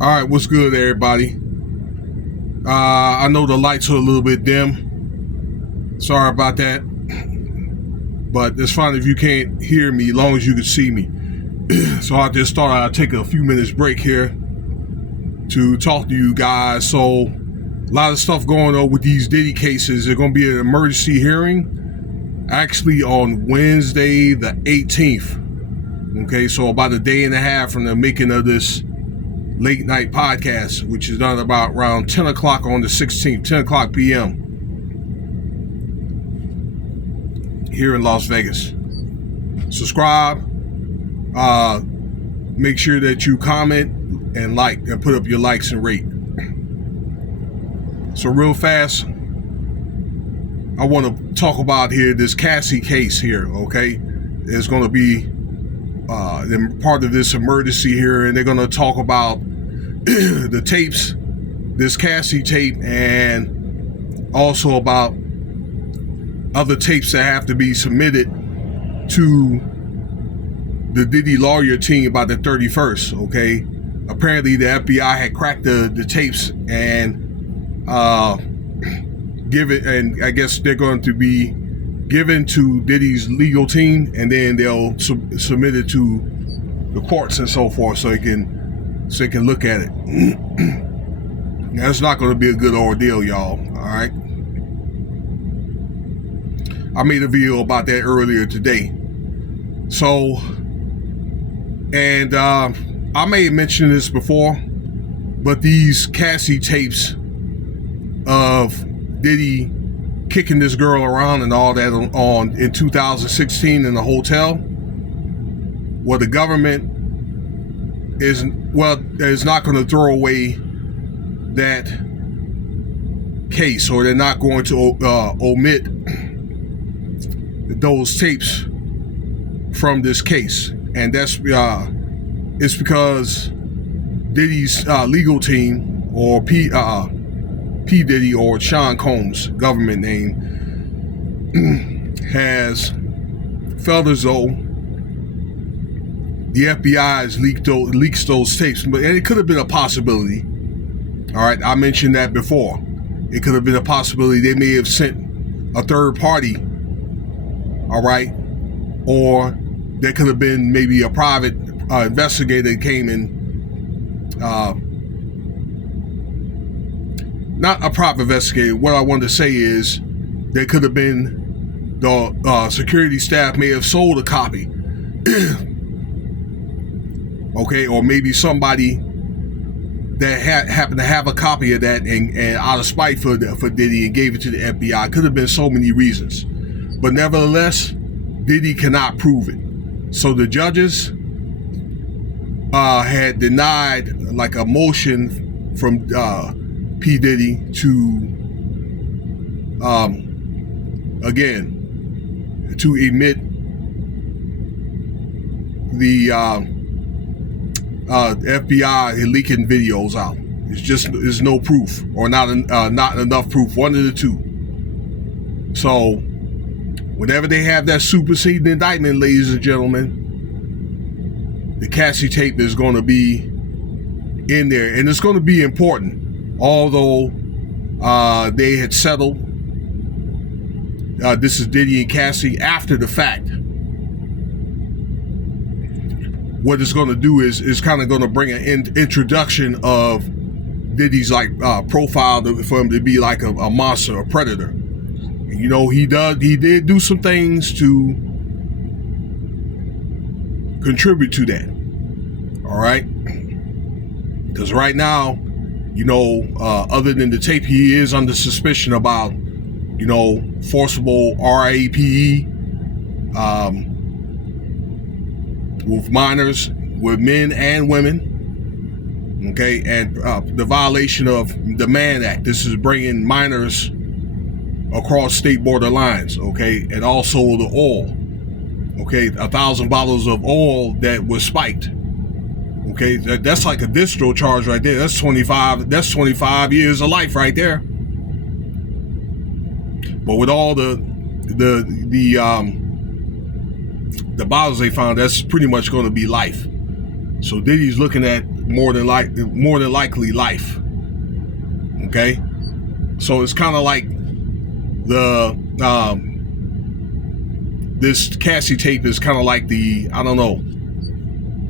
All right, what's good, everybody? I know the lights are a little bit dim. Sorry about that. But it's fine if you can't hear me, as long as you can see me. So I just thought I'd take a few minutes break here to talk to you guys. So a lot of stuff going on with these Diddy cases. There's going to be an emergency hearing actually on Wednesday the 18th. Okay, so about a day and a half from the making of this late night podcast, which is done about around 10 o'clock on the 16th, 10 o'clock p.m. here in Las Vegas. Subscribe. Make sure that you comment and like and put up your likes and rate. So real fast, I want to talk about here this Cassie case here, okay? It's going to be part of this emergency here, and they're going to talk about the tapes, this Cassie tape, and also about other tapes that have to be submitted to the Diddy lawyer team by the 31st, okay? Apparently the FBI had cracked the tapes and give it, and I guess they're going to be given to Diddy's legal team, and then they'll submit it to the courts and so forth, so they can look at it. Now, it's not going to be a good ordeal, y'all. All right. I made a video about that earlier today. So, and I may have mentioned this before, but these Cassie tapes of Diddy kicking this girl around and all that in 2016 in the hotel, well, the government is not going to throw away that case, or they're not going to omit those tapes from this case. And that's it's because Diddy's legal team, or P Diddy, or Sean Combs' government name, has felt as though the FBI has leaked those tapes, and it could have been a possibility. All right, I mentioned that before. It could have been a possibility. They may have sent a third party. All right, or there could have been maybe a private investigator that came in. Not a private investigator. What I want to say is there could have been the security staff may have sold a copy. Okay, or maybe somebody that happened to have a copy of that and out of spite for Diddy and gave it to the FBI. Could have been so many reasons, but nevertheless, Diddy cannot prove it. So the judges had denied like a motion from P Diddy to again to emit the FBI leaking videos out. There's no proof, or not enough proof, one of the two. So whenever they have that superseding indictment, ladies and gentlemen, the Cassie tape is going to be in there, and it's going to be important. Although they had settled, this is Diddy and Cassie after the fact. What it's going to do is kind of going to bring an introduction of Diddy's profile for him to be like a monster, a predator. And, you know, he did do some things to contribute to that. All right, because right now, you know, other than the tape, he is under suspicion about, you know, forcible rape with minors, with men and women. Okay, and the violation of the Mann Act. This is bringing minors across state border lines. Okay, and also the oil. Okay, 1,000 bottles of oil that was spiked. Okay, that's like a distro charge right there. That's 25 years of life right there. But with all the bottles they found, that's pretty much going to be life. So Diddy's looking at more than likely life. Okay, so it's kind of like the this Cassie tape is kind of like the, I don't know,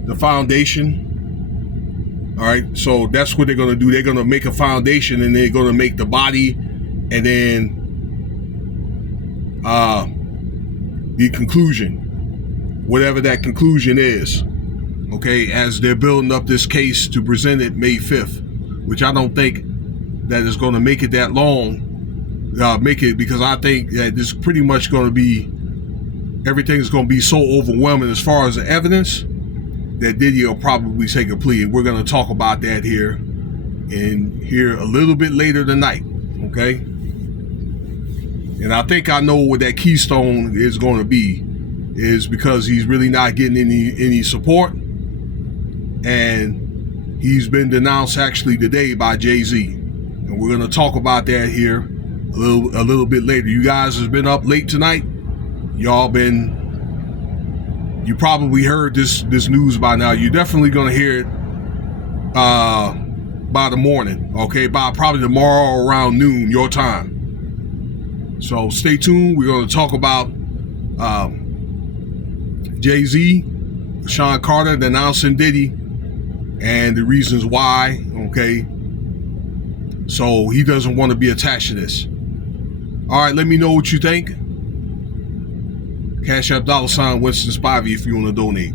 the foundation. All right, so that's what they're going to do. They're going to make a foundation, and they're going to make the body, and then the conclusion, whatever that conclusion is. Okay, as they're building up this case to present it May 5th, which I don't think that is going to make it that long. Because I think that it's pretty much going to be, everything's going to be so overwhelming as far as the evidence that Diddy will probably take a plea. And we're going to talk about that here a little bit later tonight. Okay. And I think I know what that keystone is going to be, is because he's really not getting any support. And he's been denounced actually today by Jay-Z. And we're going to talk about that here a little bit later. You guys have been up late tonight. You probably heard this news by now. You're definitely going to hear it by the morning, okay? By probably tomorrow around noon, your time. So stay tuned. We're going to talk about Jay-Z, Sean Carter denouncing Diddy, and the reasons why, okay? So he doesn't want to be attached to this. All right, let me know what you think. Cash App $Winston Spivey if you want to donate.